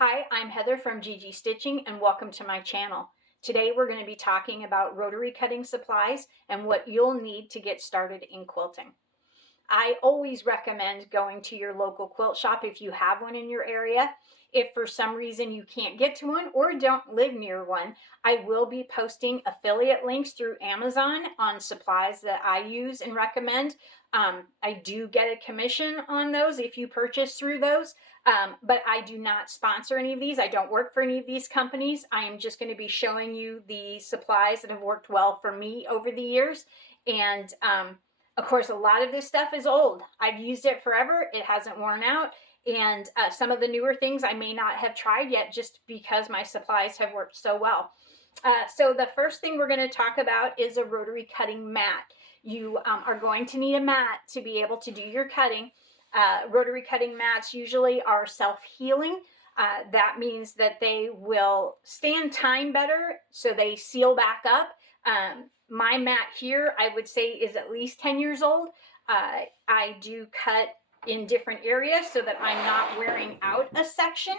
Hi, I'm Heather from GG Stitching and welcome to my channel. Today we're going to be talking about rotary cutting supplies and what you'll need to get started in quilting. I always recommend going to your local quilt shop if you have one in your area. If for some reason you can't get to one or don't live near one, I will be posting affiliate links through Amazon on supplies that I use and recommend. I do get a commission on those if you purchase through those, but I do not sponsor any of these. I don't work for any of these companies. I am just going to be showing you the supplies that have worked well for me over the years. And of course, a lot of this stuff is old. I've used it forever. It hasn't worn out. And some of the newer things I may not have tried yet just because my supplies have worked so well. So the first thing we're going to talk about is a rotary cutting mat. You are going to need a mat to be able to do your cutting. Rotary cutting mats usually are self-healing. That means that they will stand time better, so they seal back up. My mat here, I would say, is at least 10 years old. I do cut in different areas so that I'm not wearing out a section.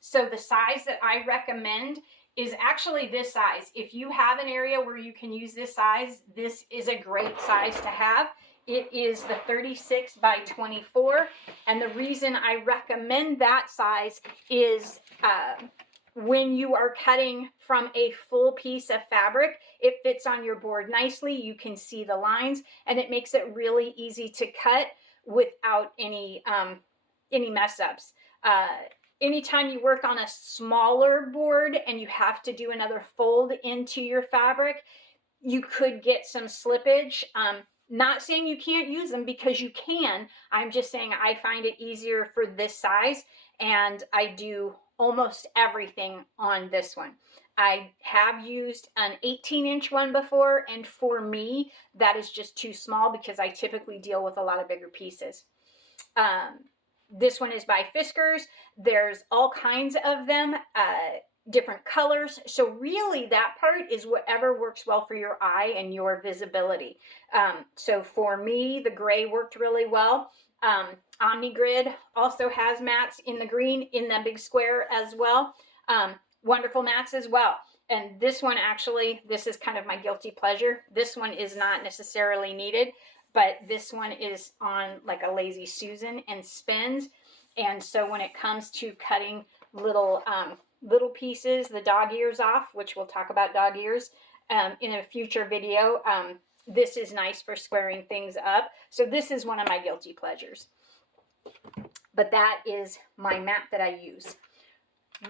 So the size that I recommend is actually this size. If you have an area where you can use this size, this is a great size to have. It is the 36 by 24. And the reason I recommend that size is when you are cutting from a full piece of fabric, it fits on your board nicely. You can see the lines, and it makes it really easy to cut without any mess ups. Anytime you work on a smaller board and you have to do another fold into your fabric, you could get some slippage. Not saying you can't use them, because you can. I'm just saying I find it easier for this size, and I do almost everything on this one. I have used an 18-inch one before, and for me, that is just too small because I typically deal with a lot of bigger pieces. This one is by Fiskars. There's all kinds of them, different colors. So really that part is whatever works well for your eye and your visibility. So for me, the gray worked really well. OmniGrid also has mats in the green in the big square as well. Wonderful mats as well. And this one, actually, this is kind of my guilty pleasure. This one is not necessarily needed, but this one is on like a lazy Susan and spins. And so when it comes to cutting little pieces, the dog ears off, which we'll talk about dog ears in a future video, this is nice for squaring things up. So this is one of my guilty pleasures. But that is my mat that I use.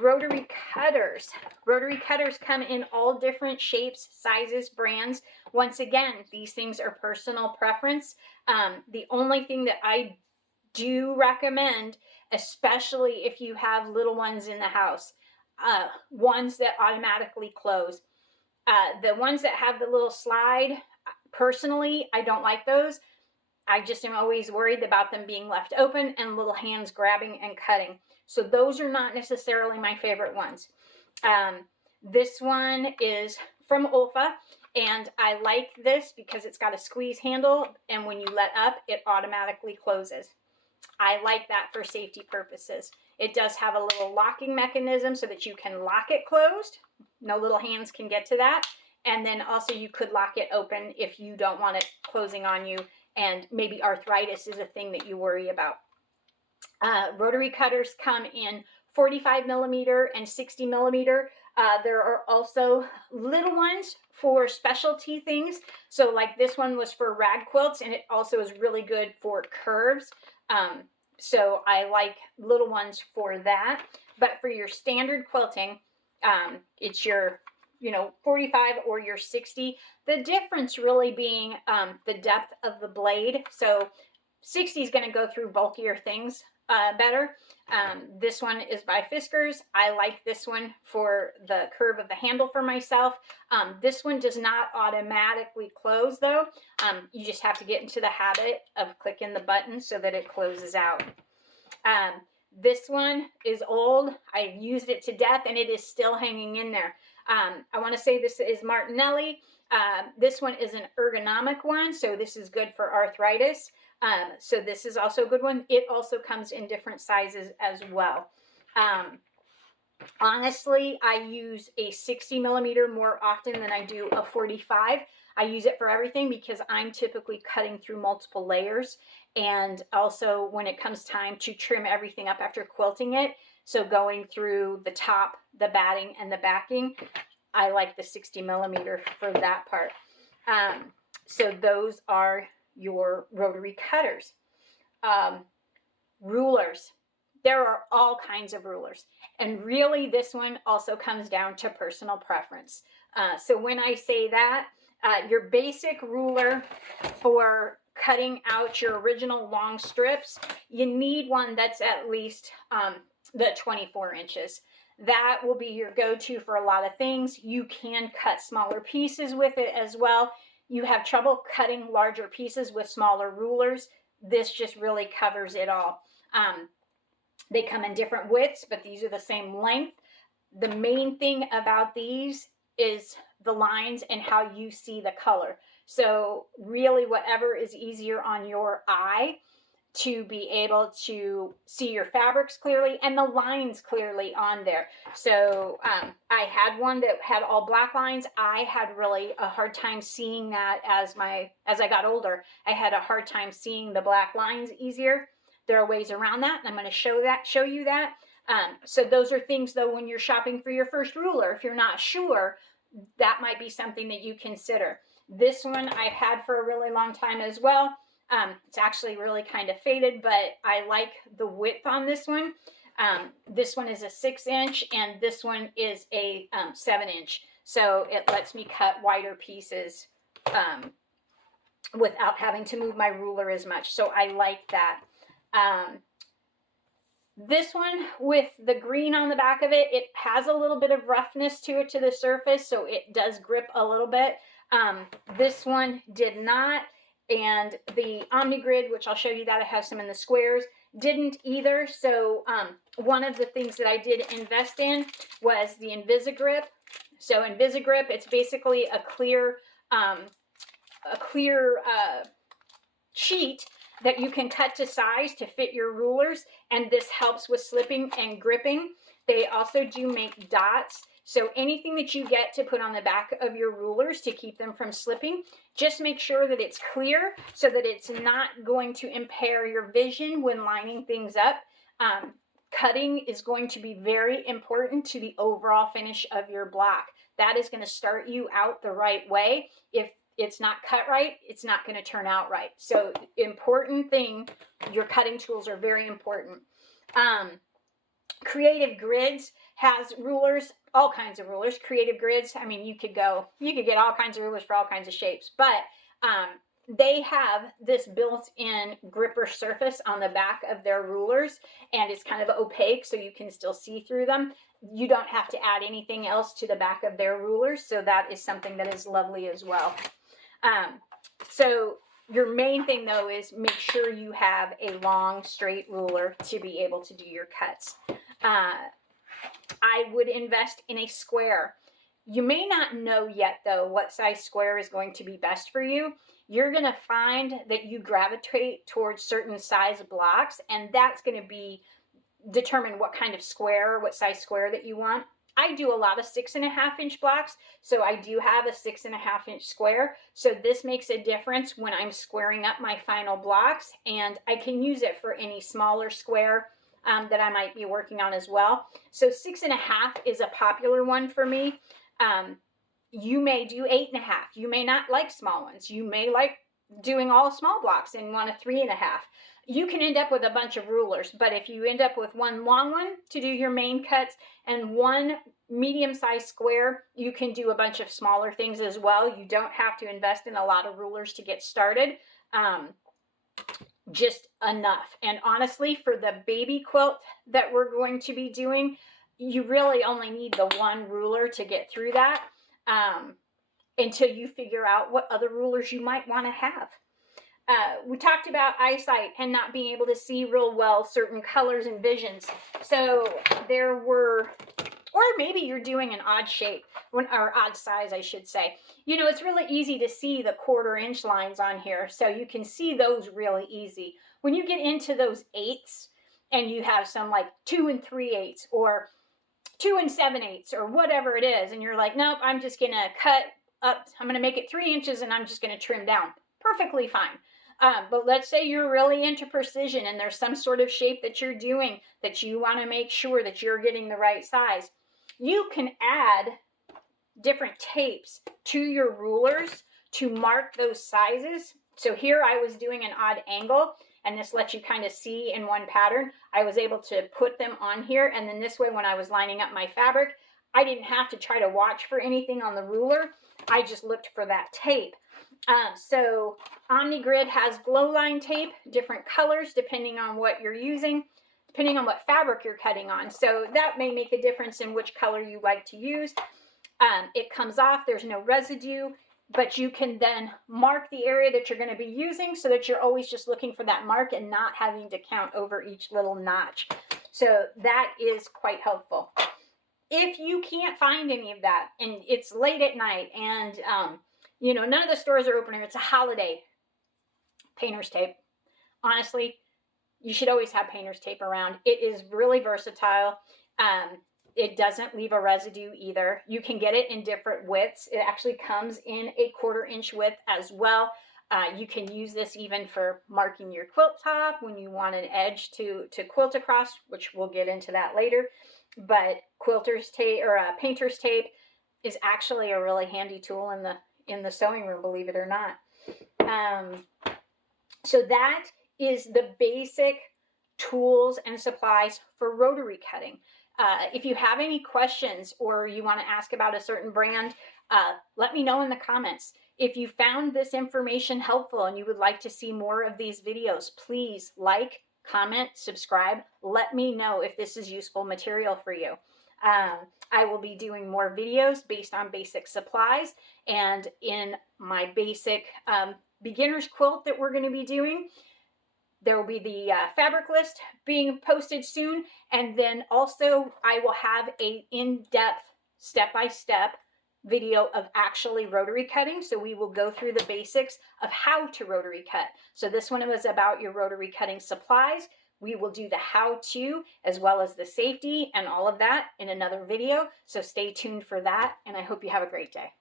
Rotary cutters. Rotary cutters come in all different shapes, sizes, brands. Once again, these things are personal preference. The only thing that I do recommend, especially if you have little ones in the house, ones that automatically close. The ones that have the little slide, personally, I don't like those. I just am always worried about them being left open and little hands grabbing and cutting. So those are not necessarily my favorite ones. This one is from Olfa, and I like this because it's got a squeeze handle, and when you let up, it automatically closes. I like that for safety purposes. It does have a little locking mechanism so that you can lock it closed. No little hands can get to that. And then also you could lock it open if you don't want it closing on you, and maybe arthritis is a thing that you worry about. Rotary cutters come in 45 millimeter and 60 millimeter. There are also little ones for specialty things. So like this one was for rag quilts, and it also is really good for curves. So I like little ones for that. But for your standard quilting, it's your 45 or your 60. The difference really being the depth of the blade. So 60 is going to go through bulkier things better. This one is by Fiskars. I like this one for the curve of the handle for myself. This one does not automatically close though. You just have to get into the habit of clicking the button so that it closes out. This one is old. I've used it to death and it is still hanging in there. I want to say this is Martinelli. This one is an ergonomic one, so this is good for arthritis. So this is also a good one. It also comes in different sizes as well. Honestly, I use a 60 millimeter more often than I do a 45. I use it for everything because I'm typically cutting through multiple layers, and also when it comes time to trim everything up after quilting it, so going through the top, the batting, and the backing, I like the 60 millimeter for that part. So those are your rotary cutters. Rulers. There are all kinds of rulers, and really this one also comes down to personal preference. So when I say that, your basic ruler for cutting out your original long strips, you need one that's at least the 24 inches. That will be your go-to for a lot of things. You can cut smaller pieces with it as well. You have trouble cutting larger pieces with smaller rulers, this just really covers it all. They come in different widths, but these are the same length. The main thing about these is the lines and how you see the color. So really whatever is easier on your eye to be able to see your fabrics clearly and the lines clearly on there. So I had one that had all black lines. I had really a hard time seeing that as I got older. I had a hard time seeing the black lines easier. There are ways around that, and I'm going to show you that. So those are things, though, when you're shopping for your first ruler, if you're not sure, that might be something that you consider. This one I've had for a really long time as well. It's actually really kind of faded, but I like the width on this one. This one is a 6-inch, and this one is a 7-inch. So it lets me cut wider pieces without having to move my ruler as much. So I like that. This one with the green on the back of it, it has a little bit of roughness to it to the surface, so it does grip a little bit. This one did not, and the OmniGrid, which I'll show you that I have some in the squares, didn't either. So one of the things that I did invest in was the InvisiGrip. So InvisiGrip, it's basically a clear sheet that you can cut to size to fit your rulers, and this helps with slipping and gripping. They also do make dots, so anything that you get to put on the back of your rulers to keep them from slipping, just make sure that it's clear so that it's not going to impair your vision when lining things up. Cutting is going to be very important to the overall finish of your block. That is going to start you out the right way. If it's not cut right, it's not going to turn out right. So important thing, your cutting tools are very important. Creative Grids has rulers, all kinds of rulers. Creative Grids, I mean, you could get all kinds of rulers for all kinds of shapes, but they have this built-in gripper surface on the back of their rulers, and it's kind of opaque so you can still see through them. You don't have to add anything else to the back of their rulers, so that is something that is lovely as well. So your main thing, though, is make sure you have a long, straight ruler to be able to do your cuts. I would invest in a square. You may not know yet, though, what size square is going to be best for you. You're going to find that you gravitate towards certain size blocks, and that's going to determine what kind of square, what size square that you want. I do a lot of 6.5-inch blocks, so I do have a 6.5-inch square. So this makes a difference when I'm squaring up my final blocks, and I can use it for any smaller square that I might be working on as well. So 6.5 is a popular one for me. You may do 8.5. You may not like small ones. You may like doing all small blocks and want a 3.5. You can end up with a bunch of rulers, but if you end up with one long one to do your main cuts and one medium-sized square, you can do a bunch of smaller things as well. You don't have to invest in a lot of rulers to get started, just enough. And honestly, for the baby quilt that we're going to be doing, you really only need the one ruler to get through that until you figure out what other rulers you might want to have. We talked about eyesight and not being able to see real well certain colors and visions. So there were, or maybe you're doing an odd shape, or odd size, I should say. You know, it's really easy to see the 1/4-inch lines on here, so you can see those really easy. When you get into those 8s, and you have some like 2 3/8 or 2 7/8 or whatever it is, and you're like, nope, I'm just gonna cut up, I'm gonna make it 3 inches and I'm just gonna trim down. Perfectly fine. But let's say you're really into precision and there's some sort of shape that you're doing that you want to make sure that you're getting the right size. You can add different tapes to your rulers to mark those sizes. So here I was doing an odd angle, and this lets you kind of see in one pattern. I was able to put them on here, and then this way when I was lining up my fabric, I didn't have to try to watch for anything on the ruler. I just looked for that tape. So OmniGrid has glow line tape, different colors depending on what you're using, depending on what fabric you're cutting on. So that may make a difference in which color you like to use. It comes off, there's no residue, but you can then mark the area that you're going to be using so that you're always just looking for that mark and not having to count over each little notch. So that is quite helpful. If you can't find any of that and it's late at night and you know, none of the stores are open or it's a holiday, painter's tape. Honestly, you should always have painter's tape around. It is really versatile. It doesn't leave a residue either. You can get it in different widths. It actually comes in a 1/4 inch width as well. You can use this even for marking your quilt top when you want an edge to quilt across, which we'll get into that later. But quilter's tape or painter's tape is actually a really handy tool in the sewing room, believe it or not. So that is the basic tools and supplies for rotary cutting. If you have any questions or you want to ask about a certain brand, let me know in the comments. If you found this information helpful and you would like to see more of these videos, please like, comment, subscribe. Let me know if this is useful material for you. I will be doing more videos based on basic supplies, and in my basic beginner's quilt that we're going to be doing, there will be the fabric list being posted soon, and then also I will have a in-depth step-by-step video of actually rotary cutting. So we will go through the basics of how to rotary cut. So this one was about your rotary cutting supplies. We will do the how-to as well as the safety and all of that in another video. So stay tuned for that, and I hope you have a great day.